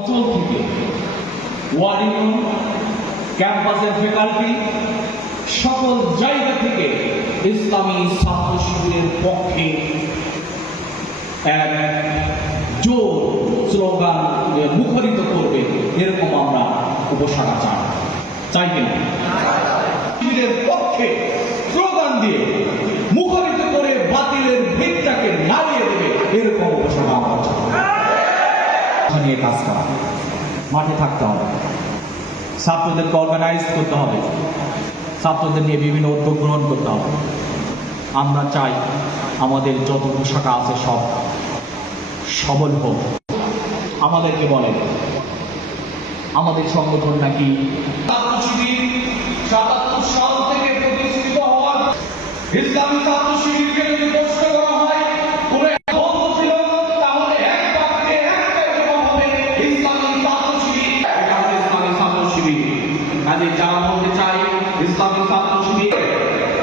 অঞ্চল থেকে ওয়ার্ডিং ক্যাম্পাসের ফ্যাকাল্টি, সকল জায়গা থেকে ইসলামী ছাত্র শিবিরের পক্ষে এক জোর স্লোগান মুখরিত করবে, এরকম আমরা উপসারা চাই। চাই কিনা শিবিরের পক্ষে স্লোগান দিয়ে মুখরিত করে বাতিলের ভিতটাকে নামিয়ে দেবে, এরকম উপসারা আমরা চাই। নিয়ে কাজ করা। মাঠে থাকতে হবে। ছাত্রদেরকে অর্গানাইজ করতে হবে। ছাত্রদের নিয়ে বিভিন্ন উদ্যোগ গ্রহণ করতে হবে। আমরা চাই আমাদের যত শাখা আছে সব সবল হোক। আমাদেরকে বলেন, আমাদের সংগঠন নাকি সাল থেকে প্রতিষ্ঠিত হওয়ার ইসলামী ছাত্র শিবিরকে যদি প্রশ্ন করা কাজে যারা বলতে চাই, ইসলামী ছাত্র শিবির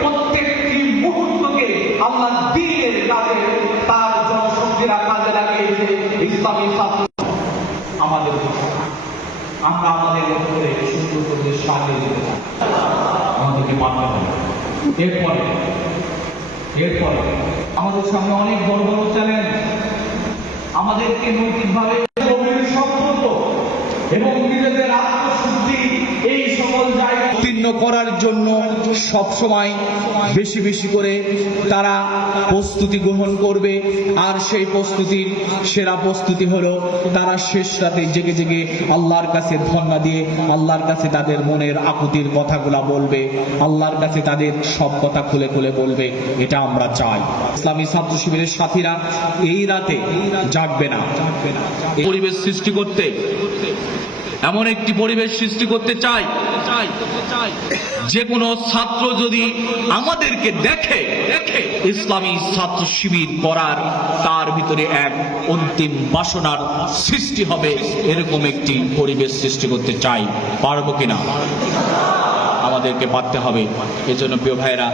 প্রত্যেকটি মুহূর্তকে আল্লাহ দিনের কাজে তার জনশক্তিরা কাজে লাগিয়েছে ইসলামী ছাত্র আমাদের আমরা আমাদের মতো করে সুন্দর করে সাজিয়ে যেতে আমাদেরকে মানতে হবে। এরপরে এরপরে আমাদের সামনে অনেক বড় বড় চ্যালেঞ্জ আমাদেরকে নৈতিকভাবে সম্পর্ক এবং উত্তীর্ণ করার জন্য সব সময় বেশি বেশি করে তারা প্রস্তুতি গ্রহণ করবে। আর সেই প্রস্তুতির সেরা প্রস্তুতি হলো তারা শেষ রাতে জেগে জেগে আল্লাহর কাছে ধন্যা দিয়ে আল্লাহর কাছে তাদের মনের আকুতির কথাগুলা বলবে। আল্লাহর কাছে তাদের সব কথা খুলে খুলে বলবে। এটা আমরা চাই। ইসলামী ছাত্র শিবিরের সাথীরা এই রাতে জাগবে না। পরিবেশ সৃষ্টি করতে এমন একটি পরিবেশ সৃষ্টি করতে চাই। যে কোনো ছাত্র যদি আমাদেরকে দেখে দেখে ইসলামী ছাত্র শিবির করার, তার ভিতরে এক অন্তিম বাসনার সৃষ্টি হবে, এরকম একটি পরিবেশ সৃষ্টি করতে চাই। পারব কিনা? আমাদেরকে পারতে হবে। এজন্য প্রিয় ভাইয়েরা